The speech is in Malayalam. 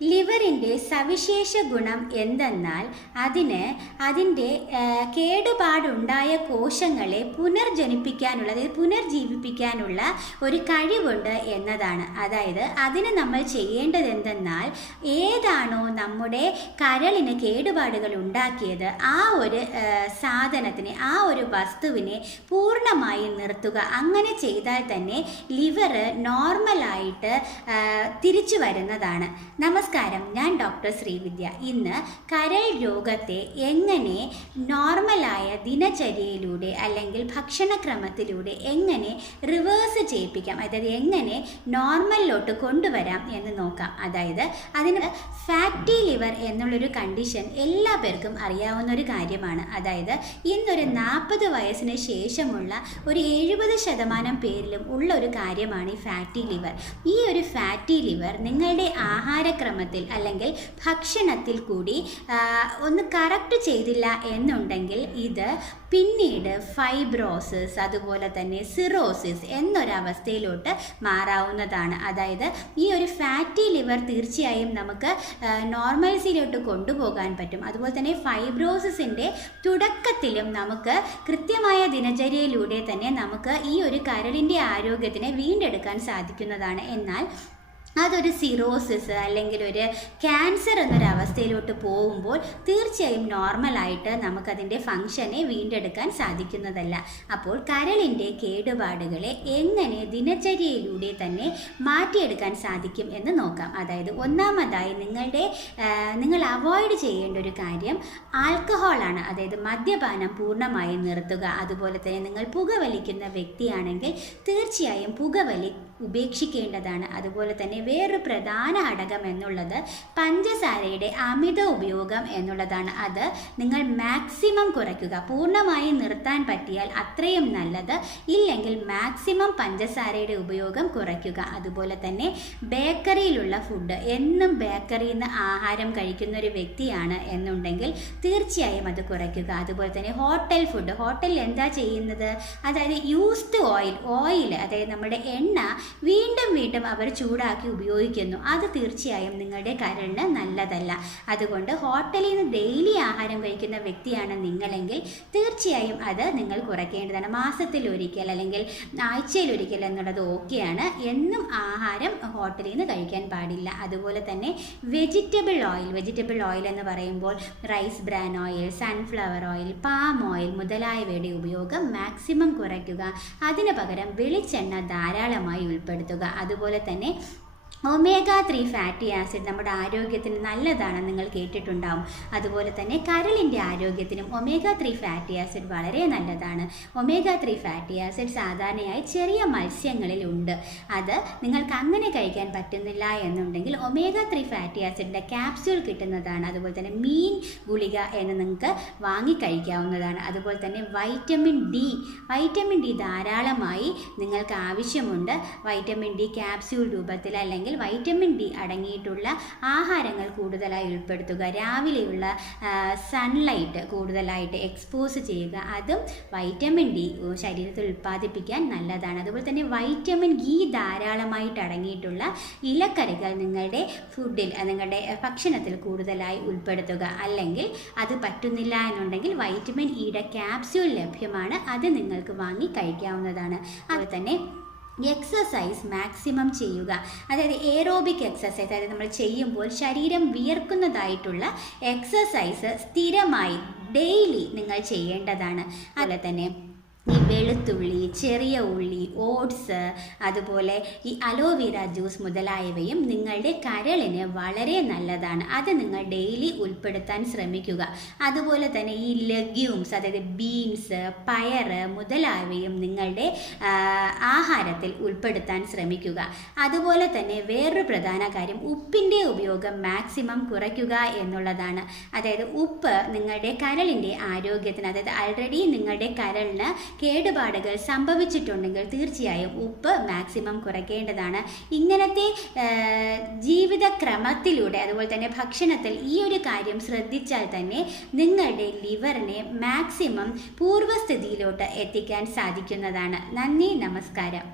ലിവറിൻ്റെ സവിശേഷ ഗുണം എന്തെന്നാൽ അതിൻ്റെ കേടുപാടുണ്ടായ കോശങ്ങളെ പുനർജനിപ്പിക്കാനുള്ള, അതായത് പുനർജീവിപ്പിക്കാനുള്ള ഒരു കഴിവുണ്ട് എന്നതാണ്. അതായത് അതിന് നമ്മൾ ചെയ്യേണ്ടത് എന്തെന്നാൽ, ഏതാണോ നമ്മുടെ കരളിന് കേടുപാടുകൾ ഉണ്ടാക്കിയത് ആ ഒരു സാധനത്തിനെ, ആ ഒരു വസ്തുവിനെ പൂർണ്ണമായും നിർത്തുക. അങ്ങനെ ചെയ്താൽ തന്നെ ലിവർ നോർമലായിട്ട് തിരിച്ചു വരുന്നതാണ്. നമസ്കാരം, ഞാൻ ഡോക്ടർ ശ്രീവിദ്യ. ഇന്ന് കരൾ രോഗത്തെ എങ്ങനെ നോർമലായ ദിനചര്യയിലൂടെ അല്ലെങ്കിൽ ഭക്ഷണക്രമത്തിലൂടെ എങ്ങനെ റിവേഴ്സ് ചെയ്യിപ്പിക്കാം, അതായത് എങ്ങനെ നോർമലിലോട്ട് കൊണ്ടുവരാം എന്ന് നോക്കാം. അതായത് അതിന് ഫാറ്റി ലിവർ എന്നുള്ളൊരു കണ്ടീഷൻ എല്ലാ പേർക്കും അറിയാവുന്ന ഒരു കാര്യമാണ്. അതായത് ഇന്നൊരു 40 വയസ്സിന് ശേഷമുള്ള ഒരു 70% പേരിലും ഉള്ള ഒരു കാര്യമാണ് ഈ ഫാറ്റി ലിവർ. ഈ ഒരു ഫാറ്റി ലിവർ നിങ്ങളുടെ ആഹാരക്രമത്തിൽ അല്ലെങ്കിൽ ഭക്ഷണത്തിൽ കൂടി ഒന്ന് കറക്റ്റ് ചെയ്തില്ല എന്നുണ്ടെങ്കിൽ ഇത് പിന്നീട് ഫൈബ്രോസിസ്, അതുപോലെ തന്നെ സിറോസിസ് എന്നൊരവസ്ഥയിലോട്ട് മാറാവുന്നതാണ്. അതായത് ഈ ഒരു ഫാറ്റി ലിവർ തീർച്ചയായും നമുക്ക് നോർമൽസിയിലോട്ട് കൊണ്ടുപോകാൻ പറ്റും. അതുപോലെ തന്നെ ഫൈബ്രോസിസിൻ്റെ തുടക്കത്തിലും നമുക്ക് കൃത്യമായ ദിനചര്യയിലൂടെ തന്നെ നമുക്ക് ഈ ഒരു കരളിൻ്റെ ആരോഗ്യത്തിനെ വീണ്ടെടുക്കാൻ സാധിക്കുന്നതാണ്. എന്നാൽ അതൊരു സിറോസിസ് അല്ലെങ്കിൽ ഒരു ക്യാൻസർ എന്നൊരവസ്ഥയിലോട്ട് പോകുമ്പോൾ തീർച്ചയായും നോർമലായിട്ട് നമുക്കതിൻ്റെ ഫങ്ഷനെ വീണ്ടെടുക്കാൻ സാധിക്കുന്നതല്ല. അപ്പോൾ കരളിൻ്റെ കേടുപാടുകളെ എങ്ങനെ ദിനചര്യയിലൂടെ തന്നെ മാറ്റിയെടുക്കാൻ സാധിക്കും എന്ന് നോക്കാം. അതായത് ഒന്നാമതായി നിങ്ങൾ അവോയ്ഡ് ചെയ്യേണ്ട ഒരു കാര്യം ആൽക്കഹോളാണ്. അതായത് മദ്യപാനം പൂർണ്ണമായും നിർത്തുക. അതുപോലെ തന്നെ നിങ്ങൾ പുകവലിക്കുന്ന വ്യക്തിയാണെങ്കിൽ തീർച്ചയായും പുകവലി ഉപേക്ഷിക്കേണ്ടതാണ്. അതുപോലെ തന്നെ വേറൊരു പ്രധാന ഘടകം എന്നുള്ളത് പഞ്ചസാരയുടെ അമിത ഉപയോഗം എന്നുള്ളതാണ്. അത് നിങ്ങൾ മാക്സിമം കുറയ്ക്കുക. പൂർണ്ണമായും നിർത്താൻ പറ്റിയാൽ അത്രയും നല്ലത്, ഇല്ലെങ്കിൽ മാക്സിമം പഞ്ചസാരയുടെ ഉപയോഗം കുറയ്ക്കുക. അതുപോലെ തന്നെ ബേക്കറിയിലുള്ള ഫുഡ്, എന്നും ബേക്കറിയിൽ നിന്ന് ആഹാരം കഴിക്കുന്ന ഒരു വ്യക്തിയാണ് എന്നുണ്ടെങ്കിൽ തീർച്ചയായും അത് കുറയ്ക്കുക. അതുപോലെ തന്നെ ഹോട്ടൽ ഫുഡ്, ഹോട്ടലിൽ എന്താ ചെയ്യുന്നത്, അതായത് യൂസ്ഡ് ഓയിൽ, അതായത് നമ്മുടെ എണ്ണ വീണ്ടും അവർ ചൂടാക്കി ഉപയോഗിക്കുന്നു. അത് തീർച്ചയായും നിങ്ങളുടെ കരളിന് നല്ലതല്ല. അതുകൊണ്ട് ഹോട്ടലിൽ നിന്ന് ഡെയിലി ആഹാരം കഴിക്കുന്ന വ്യക്തിയാണ് നിങ്ങളെങ്കിൽ തീർച്ചയായും അത് നിങ്ങൾ കുറയ്ക്കേണ്ടതാണ്. മാസത്തിലൊരിക്കൽ അല്ലെങ്കിൽ ആഴ്ചയിലൊരിക്കൽ എന്നുള്ളത് ഓക്കെയാണ്. എന്നും ആഹാരം ഹോട്ടലിൽ നിന്ന് കഴിക്കാൻ പാടില്ല. അതുപോലെ തന്നെ വെജിറ്റബിൾ ഓയിൽ എന്ന് പറയുമ്പോൾ rice bran oil, sunflower oil, palm oil മുതലായവയുടെ ഉപയോഗം മാക്സിമം കുറയ്ക്കുക. അതിന് പകരം വെളിച്ചെണ്ണ ധാരാളമായി ഉൾപ്പെടുത്തുക. അതുപോലെ തന്നെ omega-3 ഫാറ്റി ആസിഡ് നമ്മുടെ ആരോഗ്യത്തിന് നല്ലതാണ്, നിങ്ങൾ കേട്ടിട്ടുണ്ടാവും. അതുപോലെ തന്നെ കരളിൻ്റെ ആരോഗ്യത്തിനും omega-3 ഫാറ്റി ആസിഡ് വളരെ നല്ലതാണ്. omega-3 ഫാറ്റി ആസിഡ് സാധാരണയായി ചെറിയ മത്സ്യങ്ങളിൽ ഉണ്ട്. അത് നിങ്ങൾക്ക് അങ്ങനെ കഴിക്കാൻ പറ്റുന്നില്ല എന്നുണ്ടെങ്കിൽ omega-3 ഫാറ്റി ആസിഡിൻ്റെ ക്യാപ്സ്യൂൾ കിട്ടുന്നതാണ്. അതുപോലെ തന്നെ മീൻ ഗുളിക എന്ന് നിങ്ങൾക്ക് വാങ്ങി കഴിക്കാവുന്നതാണ്. അതുപോലെ തന്നെ വൈറ്റമിൻ ഡി ധാരാളമായി നിങ്ങൾക്ക് ആവശ്യമുണ്ട്. വൈറ്റമിൻ ഡി ക്യാപ്സ്യൂൾ രൂപത്തിൽ അല്ലെങ്കിൽ വൈറ്റമിൻ ഡി അടങ്ങിയിട്ടുള്ള ആഹാരങ്ങൾ കൂടുതലായി ഉൾപ്പെടുത്തുക. രാവിലെയുള്ള സൺലൈറ്റ് കൂടുതലായിട്ട് എക്സ്പോസ് ചെയ്യുക. അതും വൈറ്റമിൻ ഡി ശരീരത്തിൽ ഉൽപ്പാദിപ്പിക്കാൻ നല്ലതാണ്. അതുപോലെ തന്നെ വൈറ്റമിൻ ഇ ധാരാളമായിട്ട് അടങ്ങിയിട്ടുള്ള ഇലക്കറികൾ നിങ്ങളുടെ ഫുഡിൽ, നിങ്ങളുടെ ഭക്ഷണത്തിൽ കൂടുതലായി ഉൾപ്പെടുത്തുക. അല്ലെങ്കിൽ അത് പറ്റുന്നില്ല എന്നുണ്ടെങ്കിൽ വൈറ്റമിൻ ഇയുടെ ക്യാപ്സ്യൂൾ ലഭ്യമാണ്. അത് നിങ്ങൾക്ക് വാങ്ങി കഴിക്കാവുന്നതാണ്. അതുപോലെ തന്നെ എക്സസൈസ് മാക്സിമം ചെയ്യുക. അതായത് എയറോബിക് എക്സസൈസ്, അതായത് നമ്മൾ ചെയ്യുമ്പോൾ ശരീരം വിയർക്കുന്നതായിട്ടുള്ള എക്സസൈസ് സ്ഥിരമായി ഡെയിലി നിങ്ങൾ ചെയ്യേണ്ടതാണ്. അതുപോലെ തന്നെ ഈ വെളുത്തുള്ളി, ചെറിയ ഉള്ളി, ഓട്സ്, അതുപോലെ ഈ അലോവേര ജ്യൂസ് മുതലായവയും നിങ്ങളുടെ കരളിന് വളരെ നല്ലതാണ്. അത് നിങ്ങൾ ഡെയിലി ഉൾപ്പെടുത്താൻ ശ്രമിക്കുക. അതുപോലെ തന്നെ ഈ ലെഗ്യൂംസ്, അതായത് ബീൻസ്, പയർ മുതലായവയും നിങ്ങളുടെ ആഹാരത്തിൽ ഉൾപ്പെടുത്താൻ ശ്രമിക്കുക. അതുപോലെ തന്നെ വേറൊരു പ്രധാന കാര്യം ഉപ്പിൻ്റെ ഉപയോഗം മാക്സിമം കുറയ്ക്കുക എന്നുള്ളതാണ്. അതായത് ഉപ്പ് നിങ്ങളുടെ കരളിൻ്റെ ആരോഗ്യത്തിന്, അതായത് ആൾറെഡി നിങ്ങളുടെ കരളിന് കേടുപാടുകൾ സംഭവിച്ചിട്ടുണ്ടെങ്കിൽ തീർച്ചയായും ഉപ്പ് മാക്സിമം കുറയ്ക്കേണ്ടതാണ്. ഇങ്ങനത്തെ ജീവിതക്രമത്തിലൂടെ, അതുപോലെ തന്നെ ഭക്ഷണത്തിൽ ഈ ഒരു കാര്യം ശ്രദ്ധിച്ചാൽ തന്നെ നിങ്ങളുടെ ലിവറിനെ മാക്സിമം പൂർവ്വസ്ഥിതിയിലോട്ട് എത്തിക്കാൻ സാധിക്കുന്നതാണ്. നന്ദി, നമസ്കാരം.